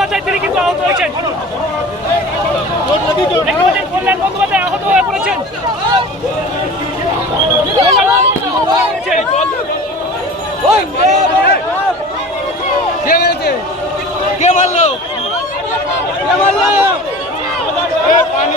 বন্দ্যোপাধ্যায় তিনি কিন্তু আহত হয়েছেন। কল্যাণ বন্দ্যোপাধ্যায় আহত হয়ে পড়েছেন। কে মারলো? পানি